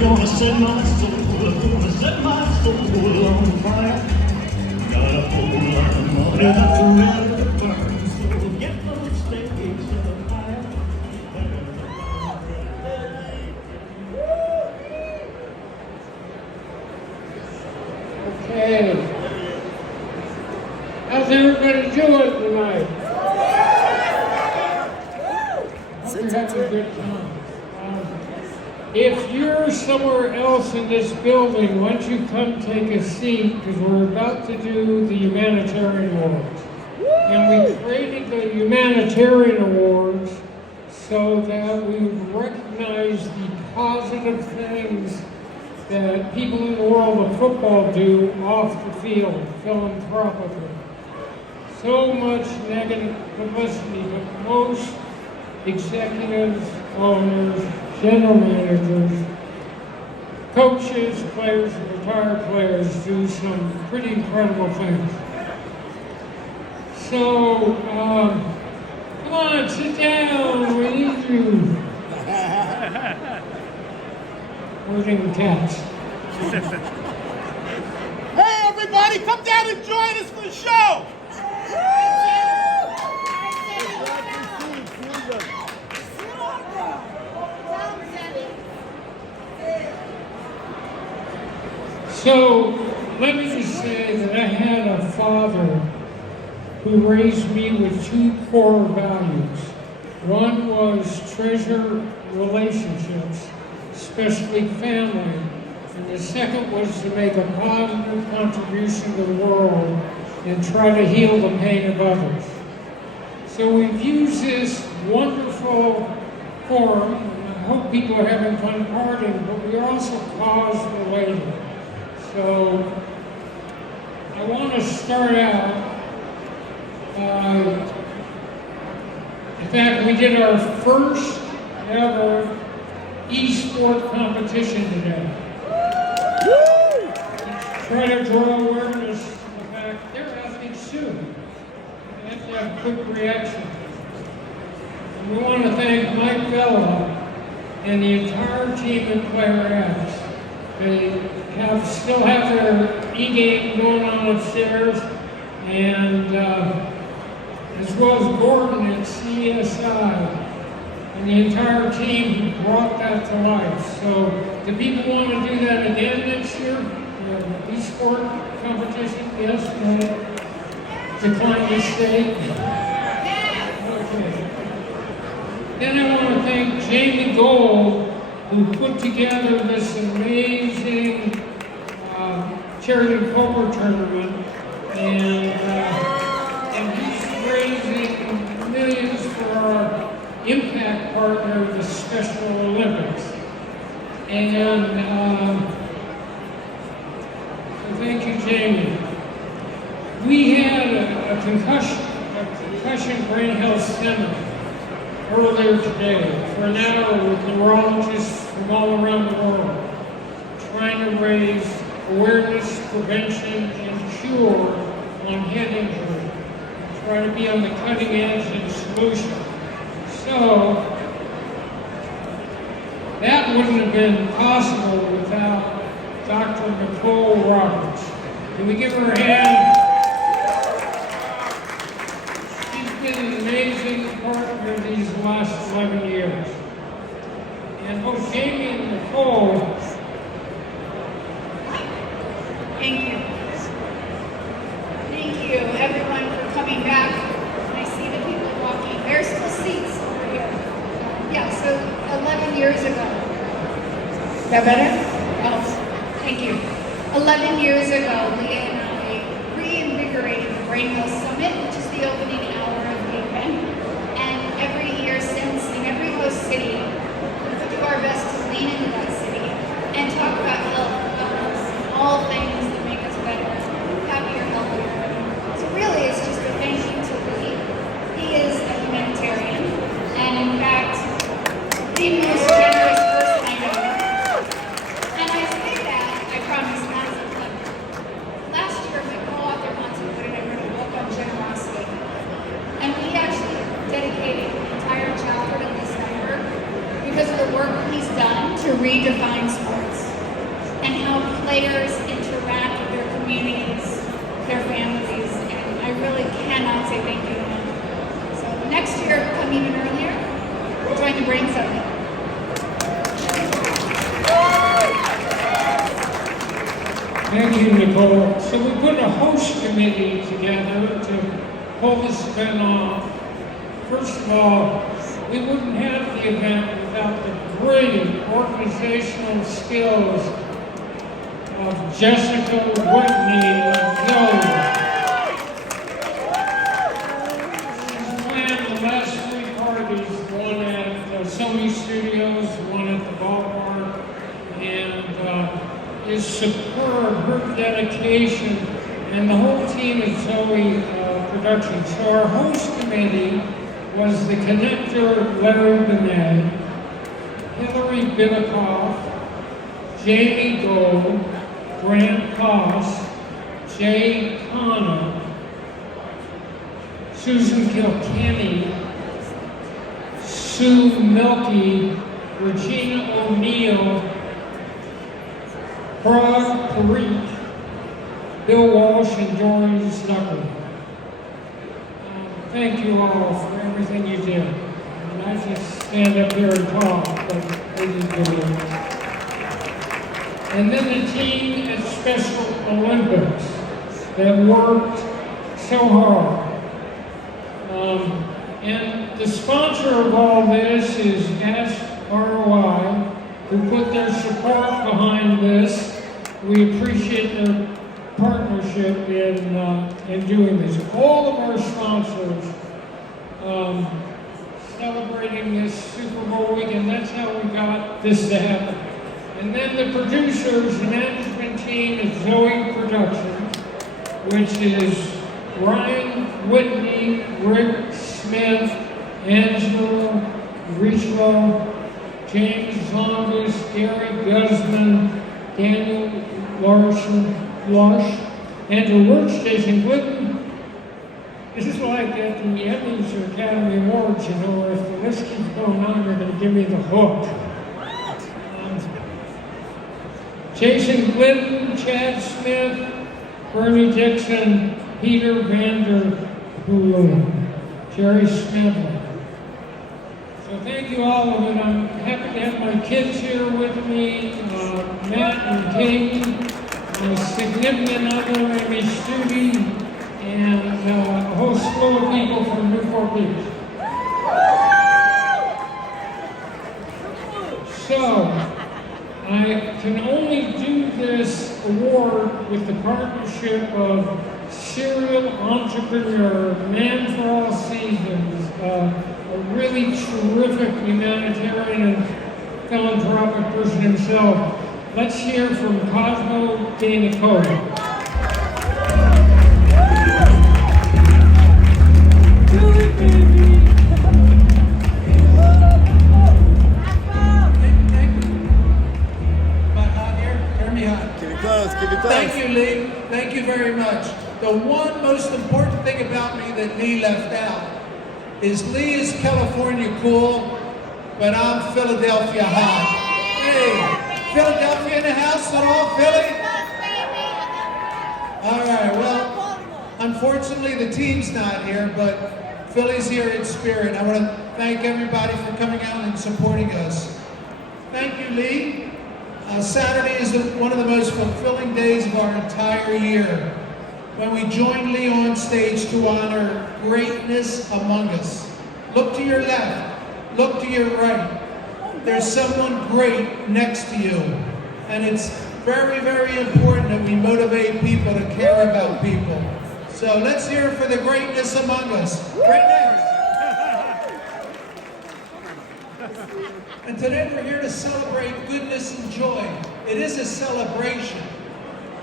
gonna set my soul on fire. Got a whole lot of money that's ready to burn, so get those stakes up higher. Okay. How's everybody doing tonight? Hope you're having a good time. If you're somewhere else in this building, why don't you come take a seat, because we're about to do the Humanitarian Awards. And we created the Humanitarian Awards so that we recognize the positive things that people in the world of football do off the field, philanthropically. So much negative publicity, but most executives, owners, general managers, coaches, players, and retired players do some pretty incredible things. So, come on, sit down, we need you. We're getting cats. Hey everybody, come down and join us for the show! So, let me just say that I had a father who raised me with two core values. One was treasure relationships, especially family, and the second was to make a positive contribution to the world and try to heal the pain of others. So we've used this wonderful forum, and I hope people are having fun partying, but we are also cause-related. So I want to start out in fact, we did our first ever e-sport competition today. Try to draw awareness to the fact they're athletes too. They have to have quick reaction. And we want to thank Mike Vella and the entire team at Player Apps. They still have their e-game going on upstairs, and as well as Gordon at CSI and the entire team who brought that to life. So, do people want to do that again next year? E-sport competition? Yes? No? Decline to stay? Okay. Then I want to thank Jamie Gold, who put together this amazing charity poker tournament, and he's raising millions for our impact partner, the Special Olympics. And so thank you, Jamie. We had a concussion brain health seminar earlier today for an hour with neurologists from all around the world, trying to raise awareness, prevention, and cure on head injury, trying to be on the cutting edge of solution. So, that wouldn't have been possible without Dr. Nicole Roberts. Can we give her a hand? She's been an amazing partner these last 11 years. And both Jamie and Nicole. Thank you. Thank you, everyone, for coming back. I see the people walking. There's still seats over here. Yeah, so 11 years ago. Is that better? Oh, thank you. 11 years ago, Leigh and I reinvigorated the Brain Health Summit, which is the opening hour of the event. And every year since, in every host city, we do our best to lean into that city and talk about health, wellness, all things that make us better, happier, healthier. So really, it's just a thank you to Leigh. He is a humanitarian, and in fact, the most generous person I know. And I say that, I promise, as a plug. Last year, my co-author Monty put it in a book on generosity, and we actually dedicated an entire chapter to Steinberg because of the work he's done to redefine sports. say thank you. So next year, come even earlier. We're trying to bring something. Thank you, Nicole. So we put a host committee together to pull this event off. First of all, we wouldn't have the event without the brilliant organizational skills of Jessica, Whitney, and Zoe. She's planned the last three parties, one at Sony Studios, one at the ballpark, and is superb, her dedication, and the whole team at Zoe Productions. So our host committee was the connector Larry Benet, Hillary Bidikoff, Jamie Gold, Grant Koss, Jay Connor, Susan Kilkenny, Sue Milkey, Regina O'Neill, Prague Parikh, Bill Walsh, and Dory Stucker. Thank you all for everything you did. And I just stand up here and talk, but they did good. And then the team at Special Olympics that worked so hard. And the sponsor of all this is SROI, who put their support behind this. We appreciate their partnership in doing this. All of our sponsors celebrating this Super Bowl weekend. That's how we got this to happen. And then the producers, the management team at Zoe Productions, which is Ryan Whitney, Rick Smith, Angela Richlow, James Longus, Gary Guzman, Daniel Lush, Andrew Workstation Glidden. This is like at the Emmys or Academy Awards, you know, if the list keeps going on, they're going to give me the hook. Jason Glidden, Chad Smith, Bernie Dixon, Peter Vander Hoolen, Jerry Smedley. So thank you all of it. I'm happy to have my kids here with me, Matt and Katie, my significant other, Amy Stubbe, and a whole slew of people from Newport Beach. So, I can only do this award with the partnership of serial entrepreneur, man for all seasons, a really terrific humanitarian and philanthropic person himself. Let's hear from Cosmo De Nicola. Thank you, Leigh. Thank you very much. The one most important thing about me that Leigh left out is Leigh is California cool, but I'm Philadelphia hot. Hey, Philadelphia in the house at all, Philly? All right, well, unfortunately the team's not here, but Philly's here in spirit. I want to thank everybody for coming out and supporting us. Thank you, Leigh. Saturday is one of the most fulfilling days of our entire year, when we join Leigh on stage to honor greatness among us. Look to your left, look to your right. There's someone great next to you. And it's very, very important that we motivate people to care about people. So let's hear it for the greatness among us. Greatness! And today we're here to celebrate goodness and joy. It is a celebration.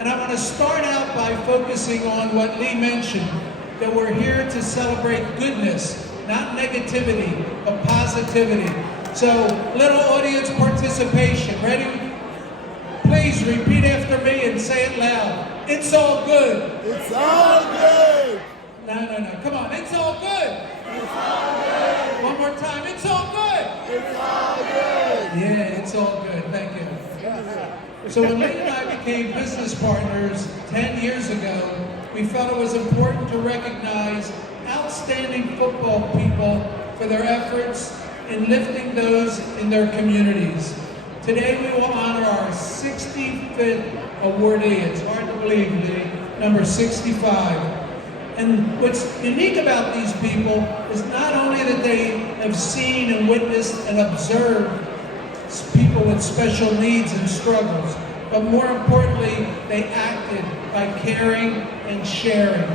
And I want to start out by focusing on what Leigh mentioned, that we're here to celebrate goodness, not negativity, but positivity. So, little audience participation. Ready? Please repeat after me and say it loud. It's all good. It's all good. No. Come on. It's all good. It's all good. One more time. It's all good. It's all good. Yeah, it's all good. Thank you. So when Leigh and I became business partners 10 years ago, we felt it was important to recognize how outstanding football people for their efforts in lifting those in their communities. Today we will honor our 65th awardee. It's hard to believe, Leigh, number 65. And what's unique about these people is not only that they have seen and witnessed and observed people with special needs and struggles, but more importantly, they acted by caring and sharing.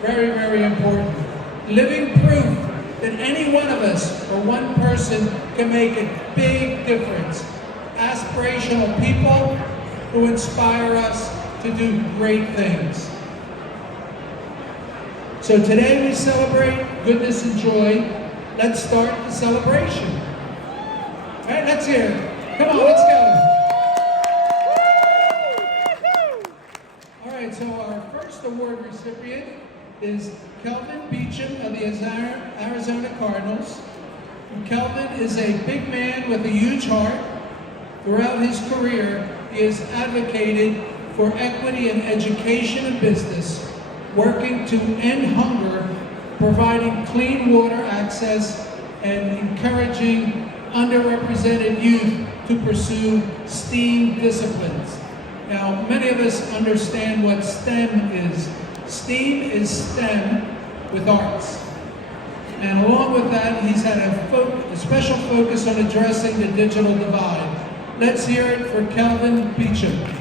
Very, very important. Living proof that any one of us or one person can make a big difference. Aspirational people who inspire us to do great things. So today we celebrate goodness and joy. Let's start the celebration. All right, let's hear it. Come on, let's go. All right, so our first award recipient is Kelvin Beecham of the Arizona Cardinals. And Kelvin is a big man with a huge heart. Throughout his career, he has advocated for equity in education and business, working to end hunger, providing clean water access, and encouraging underrepresented youth to pursue STEAM disciplines. Now, many of us understand what STEM is. STEAM is STEM with arts. And along with that, he's had a special focus on addressing the digital divide. Let's hear it for Kelvin Beecham.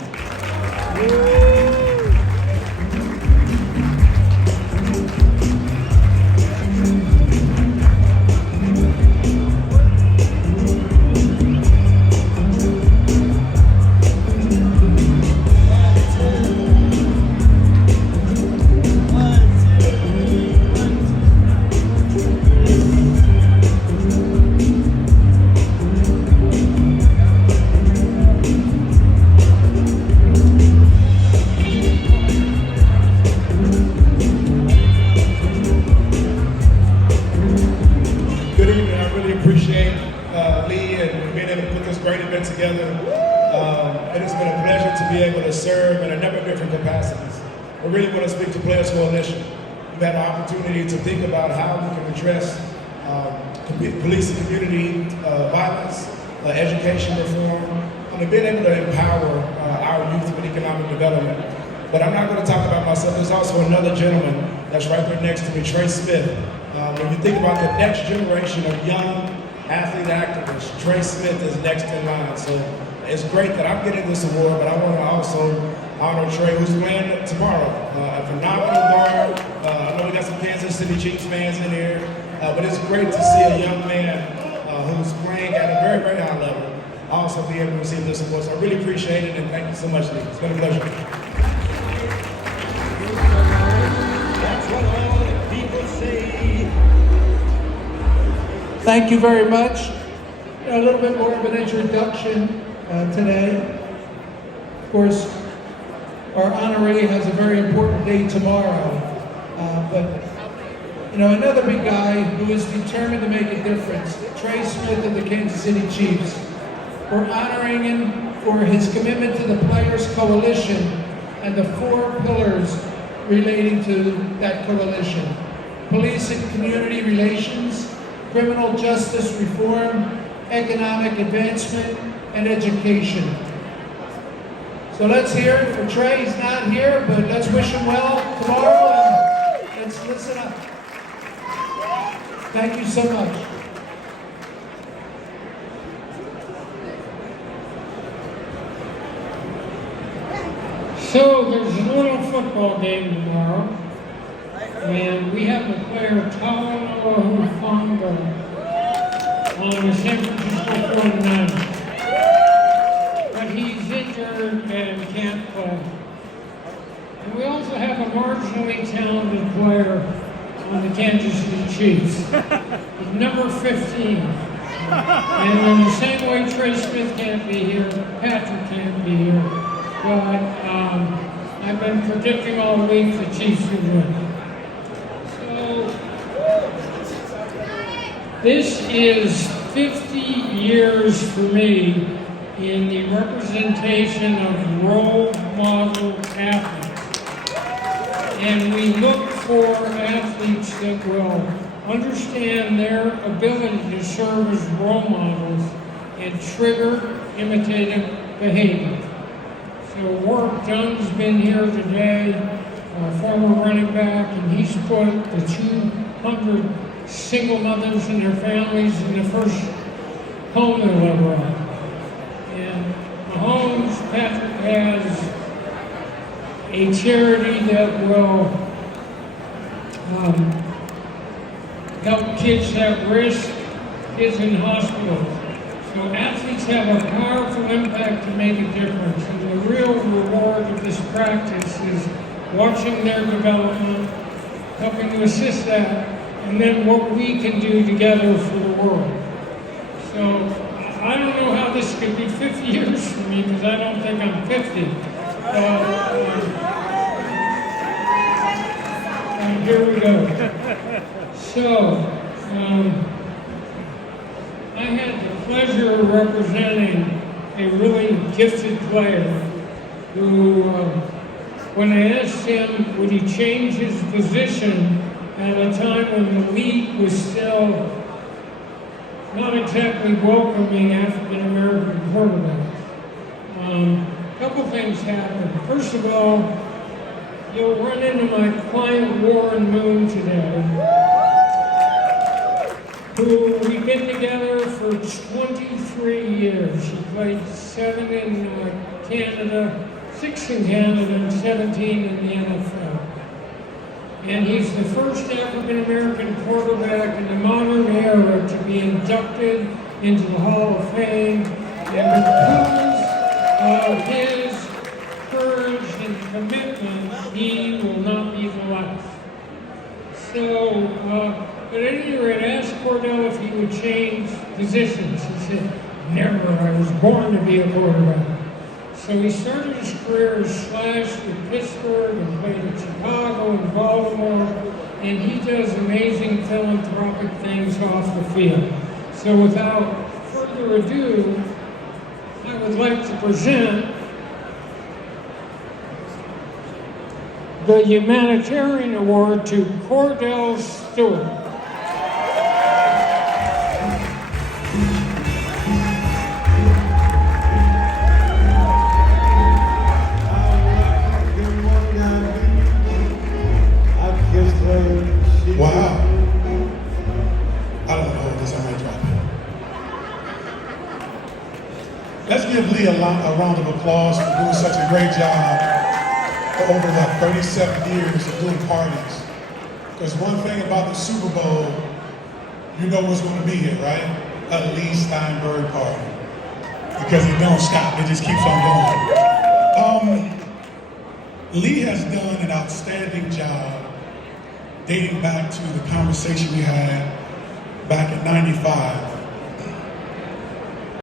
Together. It has been a pleasure to be able to serve in a number of different capacities. I really want to speak to Players Coalition. We've had an opportunity to think about how we can address police and community violence, education reform, and being able to empower our youth with economic development. But I'm not going to talk about myself. There's also another gentleman that's right there next to me, Trey Smith. When you think about the next generation of young athlete activist, Trey Smith is next in line. So it's great that I'm getting this award, but I want to also honor Trey, who's playing tomorrow. A phenomenal guard. I know we got some Kansas City Chiefs fans in here, but it's great to see a young man who's playing at a very, very high level also be able to receive this award. So I really appreciate it, and thank you so much, Leigh. It's been a pleasure. That's what all the people say. Thank you very much. A little bit more of an introduction today. Of course, our honoree has a very important day tomorrow. But another big guy who is determined to make a difference, Trey Smith of the Kansas City Chiefs. We're honoring him for his commitment to the Players Coalition and the 4 pillars relating to that coalition. Police and community relations, criminal justice reform, economic advancement, and education. So let's hear it for Trey. He's not here, but let's wish him well tomorrow, and let's listen up. Thank you so much. So there's a little football game tomorrow, and we have the player Talanoa Hufanga on the San Francisco 49ers. But he's injured and can't play. And we also have a marginally talented player on the Kansas City Chiefs. He's number 15. And in the same way Trey Smith can't be here, Patrick can't be here. But I've been predicting all week the Chiefs will win. So this is 50 years for me in the representation of role model athletes. And we look for athletes that will understand their ability to serve as role models and trigger imitative behavior. So Warwick Dunn's been here today, former running back, and he's put the 200 single mothers and their families in the first home they'll ever own. And Mahomes, Patrick has a charity that will help kids at risk, kids in hospitals. So athletes have a powerful impact to make a difference. And the real reward of this practice is watching their development, helping to assist that, and then what we can do together for the world. So I don't know how this could be 50 years for me, because I don't think I'm 50. Here we go. So, I had the pleasure of representing a really gifted player who, when I asked him would he change his position at a time when the league was still not exactly welcoming African American quarterbacks, a couple things happened. First of all, you'll run into my client Warren Moon today, who we've been together for 23 years. He played 7 in Canada, 6 in Canada, and 17 in the NFL. And he's the first African American quarterback in the modern era to be inducted into the Hall of Fame. And because of his courage and commitment, he will not be the last. So, but at any rate, I asked Cordell if he would change positions. He said, never, I was born to be a quarterback. So he started his career as Slash with Pittsburgh and played in Chicago and Baltimore, and he does amazing philanthropic things off the field. So without further ado, I would like to present the Humanitarian Award to Cordell Stewart. Wow. I don't know if this I might drop it. Let's give Leigh a round of applause for doing such a great job for over like 37 years of doing parties. Because one thing about the Super Bowl, you know what's going to be here, right? A Leigh Steinberg party. Because it don't stop, it just keeps on going. Leigh has done an outstanding job dating back to the conversation we had back in '95